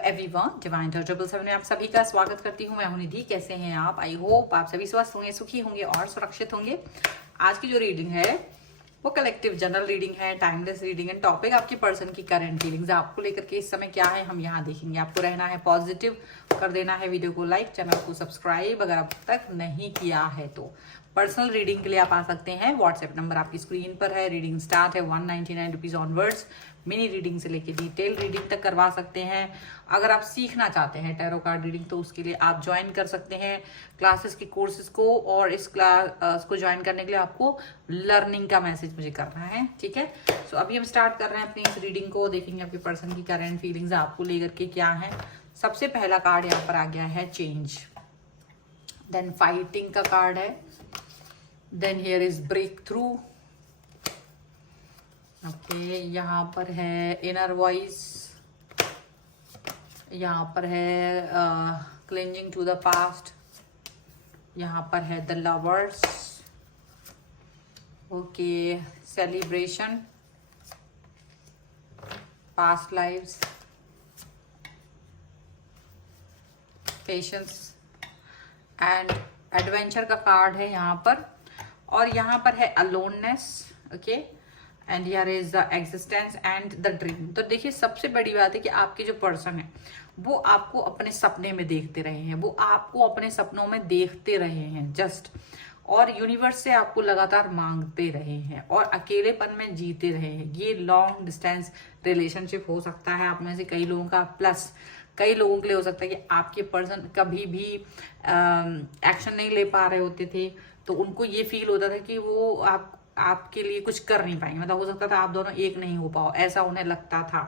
Everyone, divine touchable seven में आप सभी का स्वागत करती हूँ। मैं हूं निधि। कैसे हैं आप? आई होप आप सभी स्वस्थ होंगे, सुखी होंगे और सुरक्षित होंगे। आज की जो रीडिंग है वो कलेक्टिव जनरल रीडिंग है, टाइमलेस रीडिंग है। टॉपिक आपकी पर्सन की करंट फीलिंग्स आपको लेकर के इस समय क्या है हम यहाँ देखेंगे। आपको रहना है पॉजिटिव, कर देना है वीडियो को लाइक, चैनल को सब्सक्राइब अगर अब तक नहीं किया है तो। पर्सनल रीडिंग के लिए आप आ सकते हैं, व्हाट्सएप नंबर आपकी स्क्रीन पर है। रीडिंग स्टार्ट है 199 रुपीज ऑनवर्ड्स। मिनी रीडिंग से लेके डिटेल रीडिंग तक करवा सकते हैं। अगर आप सीखना चाहते हैं टैरो कार्ड रीडिंग तो उसके लिए आप ज्वाइन कर सकते हैं क्लासेस की कोर्सेज को, और इस क्लास को ज्वाइन करने के लिए आपको लर्निंग का मैसेज मुझे करना है, ठीक है। सो अभी हम स्टार्ट कर रहे हैं अपनी इस रीडिंग को। देखेंगे आपके पर्सन की करंट फीलिंग्स आपको लेकर के क्या है। सबसे पहला कार्ड यहाँ पर आ गया है चेंज, देन फाइटिंग का कार्ड है, then here is break through. Okay, यहाँ पर है इनर वॉइस, यहाँ पर है क्लिंजिंग टू द पास्ट, यहाँ पर है the lovers. Okay, celebration, past lives, patience and adventure का कार्ड है यहाँ पर। और यहाँ पर है aloneness, okay, and here is the existence and the dream. तो देखिए सबसे बड़ी बात है कि आपके जो पर्सन है वो आपको अपने सपने में देखते रहे हैं, वो आपको अपने सपनों में देखते रहे हैं जस्ट, और यूनिवर्स से आपको लगातार मांगते रहे हैं और अकेलेपन में जीते रहे हैं। ये लॉन्ग डिस्टेंस रिलेशनशिप हो सकता है आप में से कई लोगों का, प्लस कई लोगों के लिए हो सकता है कि आपके पर्सन कभी भी एक्शन नहीं ले पा रहे होते थे, तो उनको ये फील होता था कि वो आपके लिए कुछ कर नहीं पाएंगे। मतलब हो सकता था आप दोनों एक नहीं हो पाओ, ऐसा उन्हें लगता था।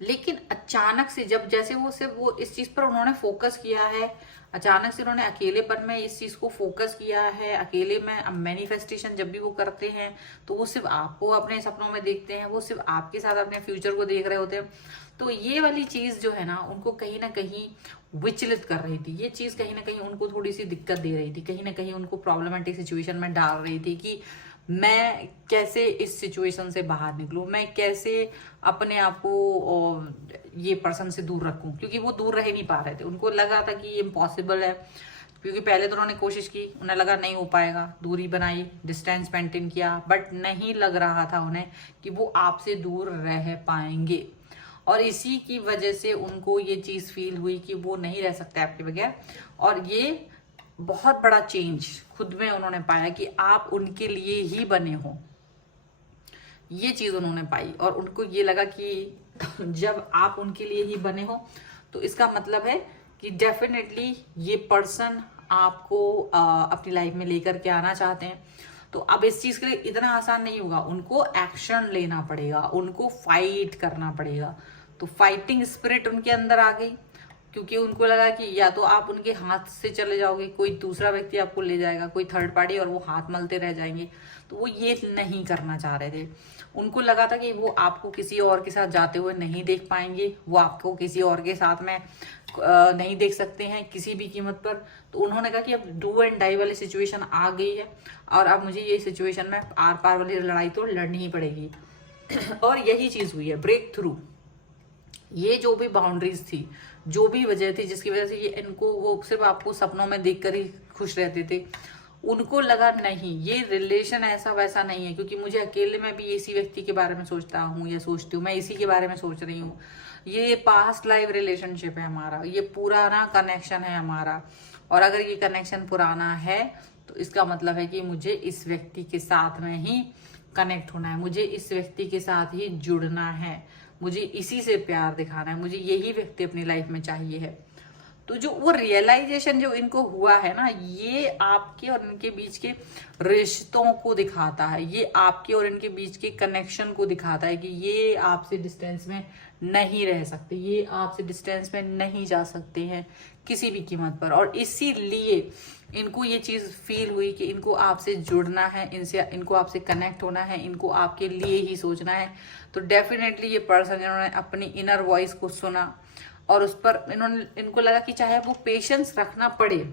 लेकिन अचानक से जब जैसे वो इस चीज पर उन्होंने फोकस किया है, अचानक से उन्होंने अकेलेपन में इस चीज को फोकस किया है। अकेले में मैनिफेस्टेशन जब भी वो करते हैं तो वो सिर्फ आपको अपने सपनों में देखते हैं, वो सिर्फ आपके साथ अपने फ्यूचर को देख रहे होते हैं। तो ये वाली चीज जो है ना उनको कहीं ना कहीं विचलित कर रही थी। ये चीज कहीं ना कहीं उनको थोड़ी सी दिक्कत दे रही थी, कहीं ना कहीं उनको प्रॉब्लमेटिक सिचुएशन में डाल रही थी कि मैं कैसे इस सिचुएशन से बाहर निकलूं, मैं कैसे अपने आप को ये पर्सन से दूर रखूं, क्योंकि वो दूर रह नहीं पा रहे थे। उनको लगा था कि ये इम्पॉसिबल है, क्योंकि पहले तो उन्होंने कोशिश की, उन्हें लगा नहीं हो पाएगा, दूरी बनाई, डिस्टेंस मेंटेन किया, बट नहीं लग रहा था उन्हें कि वो आपसे दूर रह पाएंगे। और इसी की वजह से उनको ये चीज फील हुई कि वो नहीं रह सकते आपके बगैर। और ये बहुत बड़ा चेंज खुद में उन्होंने पाया कि आप उनके लिए ही बने हो, ये चीज उन्होंने पाई। और उनको ये लगा कि जब आप उनके लिए ही बने हो तो इसका मतलब है कि डेफिनेटली ये पर्सन आपको अपनी लाइफ में लेकर के आना चाहते हैं। तो अब इस चीज के लिए इतना आसान नहीं होगा, उनको एक्शन लेना पड़ेगा, उनको फाइट करना पड़ेगा। तो फाइटिंग स्पिरिट उनके अंदर आ गई, क्योंकि उनको लगा कि या तो आप उनके हाथ से चले जाओगे, कोई दूसरा व्यक्ति आपको ले जाएगा, कोई थर्ड पार्टी, और वो हाथ मलते रह जाएंगे। तो वो ये नहीं करना चाह रहे थे। उनको लगा था कि वो आपको किसी और के साथ जाते हुए नहीं देख पाएंगे, वो आपको किसी और के साथ में नहीं देख सकते हैं किसी भी कीमत पर। तो उन्होंने कहा कि अब डू एंड डाई वाली सिचुएशन आ गई है, और अब मुझे ये सिचुएशन में आर पार वाली लड़ाई तो लड़नी ही पड़ेगी। और यही चीज हुई है, ब्रेक थ्रू। ये जो भी बाउंड्रीज थी, जो भी वजह थी जिसकी वजह से ये इनको, वो सिर्फ आपको सपनों में देखकर ही खुश रहते थे, उनको लगा नहीं ये रिलेशन ऐसा वैसा नहीं है, क्योंकि मुझे अकेले में भी इसी व्यक्ति के बारे में सोचता हूँ या सोचती हूँ, मैं इसी के बारे में सोच रही हूँ। ये पास्ट लाइफ रिलेशनशिप है हमारा, ये पुराना कनेक्शन है हमारा। और अगर ये कनेक्शन पुराना है तो इसका मतलब है कि मुझे इस व्यक्ति के साथ में ही कनेक्ट होना है, मुझे इस व्यक्ति के साथ ही जुड़ना है, मुझे इसी से प्यार दिखाना है, मुझे यही व्यक्ति अपनी लाइफ में चाहिए है। तो जो वो रियलाइजेशन जो इनको हुआ है ना, ये आपके और इनके बीच के रिश्तों को दिखाता है, ये आपके और इनके बीच के कनेक्शन को दिखाता है कि ये आपसे डिस्टेंस में नहीं रह सकते, ये आपसे डिस्टेंस में नहीं जा सकते हैं किसी भी कीमत पर। और इसीलिए इनको ये चीज फील हुई कि इनको आपसे जुड़ना है, इनको आपसे कनेक्ट होना है, इनको आपके लिए ही सोचना है। तो डेफिनेटली ये पर्सन इन्होंने अपनी इनर वॉइस को सुना, और उस पर इनको लगा कि चाहे वो पेशेंस रखना पड़े,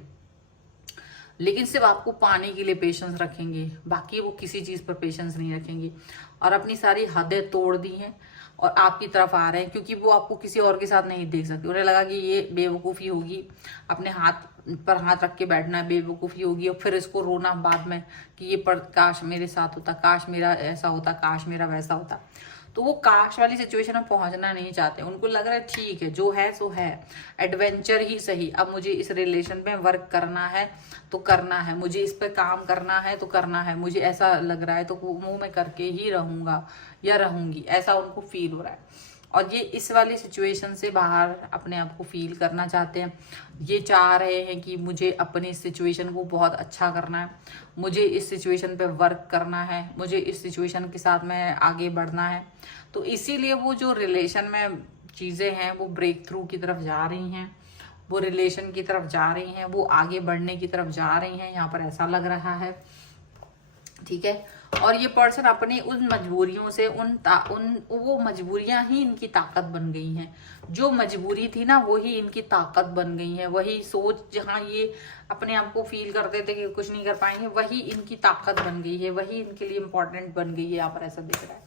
लेकिन सिर्फ आपको पाने के लिए पेशेंस रखेंगे, बाकी वो किसी चीज पर पेशेंस नहीं रखेंगे। और अपनी सारी हदें तोड़ दी हैं, और आपकी तरफ आ रहे हैं, क्योंकि वो आपको किसी और के साथ नहीं देख सकते। उन्हें लगा कि ये बेवकूफ़ी होगी, अपने हाथ पर हाथ रख के बैठना बेवकूफ़ी होगी, और फिर इसको रोना बाद में कि ये पर काश मेरे साथ होता, काश मेरा ऐसा होता, काश मेरा वैसा होता। तो वो काश वाली सिचुएशन में पहुंचना नहीं चाहते। उनको लग रहा है ठीक है, जो है सो है, एडवेंचर ही सही, अब मुझे इस रिलेशन में वर्क करना है तो करना है, मुझे इस पर काम करना है तो करना है, मुझे ऐसा लग रहा है तो मुंह में करके ही रहूंगा या रहूंगी, ऐसा उनको फील हो रहा है। और ये इस वाली सिचुएशन से बाहर अपने आप को फील करना चाहते हैं। ये चाह रहे हैं कि मुझे अपनी सिचुएशन को बहुत अच्छा करना है, मुझे इस सिचुएशन पे वर्क करना है, मुझे इस सिचुएशन के साथ में आगे बढ़ना है। तो इसीलिए वो जो रिलेशन में चीज़ें हैं वो ब्रेक थ्रू की तरफ जा रही हैं, वो रिलेशन की तरफ जा रही हैं, वो आगे बढ़ने की तरफ जा रही हैं, यहाँ पर ऐसा लग रहा है। ठीक है, और ये पर्सन अपनी उन मजबूरियों से वो मजबूरियां ही इनकी ताकत बन गई हैं। जो मजबूरी थी ना वही इनकी ताकत बन गई है, वही सोच जहां ये अपने आप को फील करते थे कि कुछ नहीं कर पाएंगे, वही इनकी ताकत बन गई है, वही इनके लिए इंपॉर्टेंट बन गई है। यहाँ पर ऐसा दिख रहा है।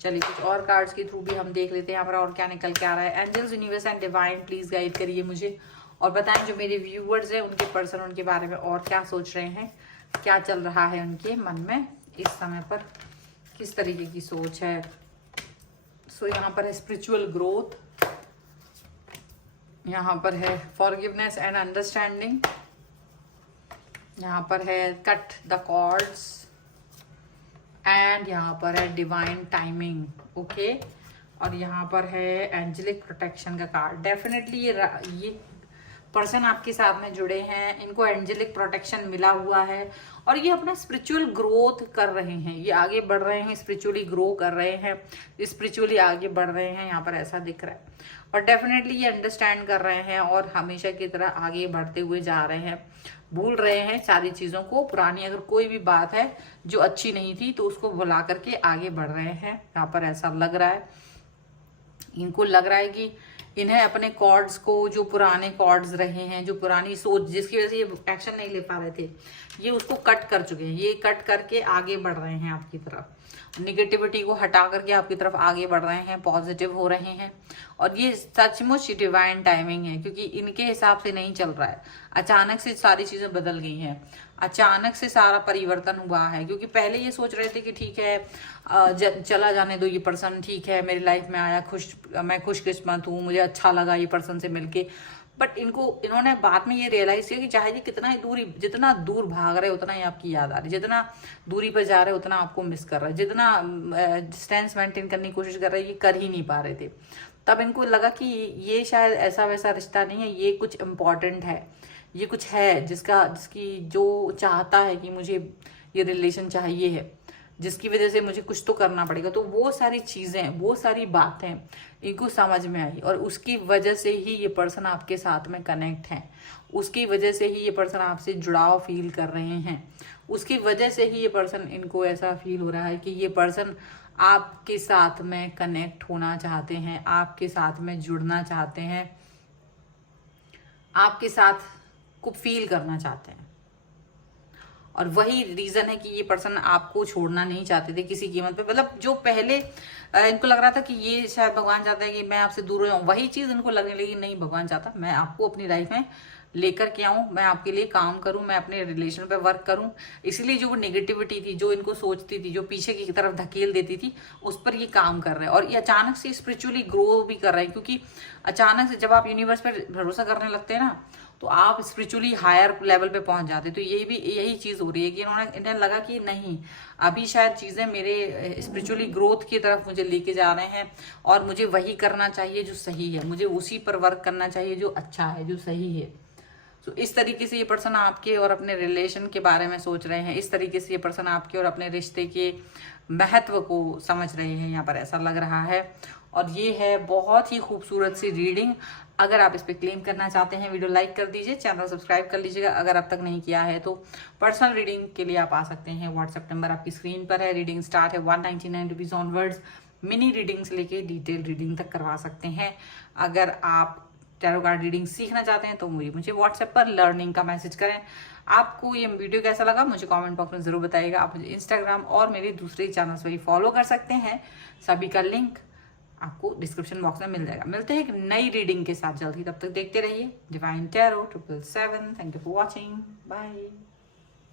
चलिए कुछ और कार्ड्स के थ्रू भी हम देख लेते हैं यहाँ पर और क्या निकल के आ रहा है। Angels, universe and divine please guide करिए मुझे, और बताएं जो मेरे व्यूवर्स हैं उनके पर्सन उनके बारे में और क्या सोच रहे हैं, क्या चल रहा है उनके मन में इस समय पर, किस तरीके की सोच है। सो यहाँ पर है स्पिरिचुअल ग्रोथ, यहाँ पर है फॉरगिवनेस एंड अंडरस्टैंडिंग, यहाँ पर है कट द कॉर्ड्स, एंड यहाँ पर है डिवाइन टाइमिंग। ओके, और यहाँ पर है एंजेलिक प्रोटेक्शन का कार्ड। डेफिनेटली ये पर्सन आपके साथ में जुड़े हैं, इनको एंजेलिक प्रोटेक्शन मिला हुआ है, और ये अपना स्पिरिचुअल ग्रोथ कर रहे हैं, ये आगे बढ़ रहे हैं, स्पिरिचुअली ग्रो कर रहे हैं, स्पिरिचुअली आगे बढ़ रहे हैं, यहाँ पर ऐसा दिख रहा है। और डेफिनेटली ये अंडरस्टैंड कर रहे हैं और हमेशा की तरह आगे बढ़ते हुए जा रहे हैं, भूल रहे हैं सारी चीज़ों को, पुरानी अगर कोई भी बात है जो अच्छी नहीं थी तो उसको भुला करके आगे बढ़ रहे हैं। यहाँ पर ऐसा लग रहा है, इनको लग रहा है कि इन्हें अपने कॉर्ड्स को, जो पुराने कॉर्ड्स रहे हैं, जो पुरानी सोच जिसकी वजह से ये एक्शन नहीं ले पा रहे थे, ये उसको कट कर चुके हैं, ये कट करके आगे बढ़ रहे हैं आपकी तरफ, निगेटिविटी को हटा करके आपकी तरफ आगे बढ़ रहे हैं, पॉजिटिव हो रहे हैं। और ये सचमुच डिवाइन टाइमिंग है, क्योंकि इनके हिसाब से नहीं चल रहा है, अचानक से सारी चीजें बदल गई हैं, अचानक से सारा परिवर्तन हुआ है। क्योंकि पहले ये सोच रहे थे कि ठीक है चला जाने दो, ये पर्सन ठीक है मेरी लाइफ में आया, मैं खुशकिस्मत हूँ, मुझे अच्छा लगा ये पर्सन से मिलके। बट इन्होंने बाद में ये रियलाइज किया कि चाहे ये जितना दूर भाग रहे उतना ही आपकी याद आ रही, जितना दूरी पर जा रहे उतना आपको मिस कर रहा है, जितना डिस्टेंस मेंटेन करने की कोशिश कर रहे हैं ये कर ही नहीं पा रहे थे। तब इनको लगा कि ये शायद ऐसा वैसा रिश्ता नहीं है, ये कुछ इम्पोर्टेंट है, ये कुछ है जिसकी जो चाहता है कि मुझे ये रिलेशन चाहिए है, जिसकी वजह से मुझे कुछ तो करना पड़ेगा। तो वो सारी चीजें, वो सारी बातें इनको समझ में आई, और उसकी वजह से ही ये पर्सन आपके साथ में कनेक्ट है, उसकी वजह से ही ये पर्सन आपसे जुड़ाव फील कर रहे हैं, उसकी वजह से ही ये पर्सन, इनको ऐसा फील हो रहा है कि ये पर्सन आपके साथ में कनेक्ट होना चाहते हैं, आपके साथ में जुड़ना चाहते हैं, आपके साथ को फील करना चाहते हैं। और वही रीजन है कि ये पर्सन आपको छोड़ना नहीं चाहते थे किसी कीमत पे। मतलब जो पहले इनको लग रहा था कि ये शायद भगवान चाहता है कि मैं आपसे दूर हो जाऊं, वही चीज इनको लगने लगी नहीं, भगवान चाहता मैं आपको अपनी लाइफ में लेकर के आऊं, मैं आपके लिए काम करूं, मैं अपने रिलेशन पे वर्क करूं। इसलिए जो वो नेगेटिविटी थी, जो इनको सोचती थी, जो पीछे की तरफ धकेल देती थी, उस पर ये काम कर रहे हैं। और ये अचानक से स्पिरिचुअली ग्रो भी कर रहे हैं, क्योंकि अचानक से जब आप यूनिवर्स पर भरोसा करने लगते हैं ना, तो आप स्पिरिचुअली हायर लेवल पे पहुंच जाते। तो यही चीज हो रही है कि इन्हें लगा कि नहीं, अभी शायद चीजें मेरे स्पिरिचुअली ग्रोथ की तरफ मुझे लेके जा रहे हैं, और मुझे वही करना चाहिए जो सही है, मुझे उसी पर वर्क करना चाहिए जो अच्छा है, जो सही है। तो इस तरीके से ये पर्सन आपके और अपने रिलेशन के बारे में सोच रहे हैं, इस तरीके से ये पर्सन आपके और अपने रिश्ते के महत्व को समझ रहे हैं, यहाँ पर ऐसा लग रहा है। और ये है बहुत ही खूबसूरत सी रीडिंग। अगर आप इस पे क्लेम करना चाहते हैं, वीडियो लाइक कर दीजिए, चैनल सब्सक्राइब कर लीजिएगा अगर अब तक नहीं किया है। तो पर्सनल रीडिंग के लिए आप आ सकते हैं, व्हाट्सएप नंबर आपकी स्क्रीन पर है। रीडिंग स्टार्ट है 199 रुपीज ऑनवर्ड्स। मिनी रीडिंग से लेके डिटेल रीडिंग तक करवा सकते हैं। अगर आप टैरो कार्ड रीडिंग सीखना चाहते हैं तो मुझे व्हाट्सएप पर लर्निंग का मैसेज करें। आपको ये वीडियो कैसा लगा मुझे कमेंट बॉक्स में जरूर बताइएगा। आप मुझे इंस्टाग्राम और मेरे दूसरे चैनल्स पर फॉलो कर सकते हैं, सभी का लिंक आपको डिस्क्रिप्शन बॉक्स में मिल जाएगा। मिलते हैं एक नई रीडिंग के साथ जल्दी, तब तक देखते रहिए divine tarot 777। Thank you for watching, bye.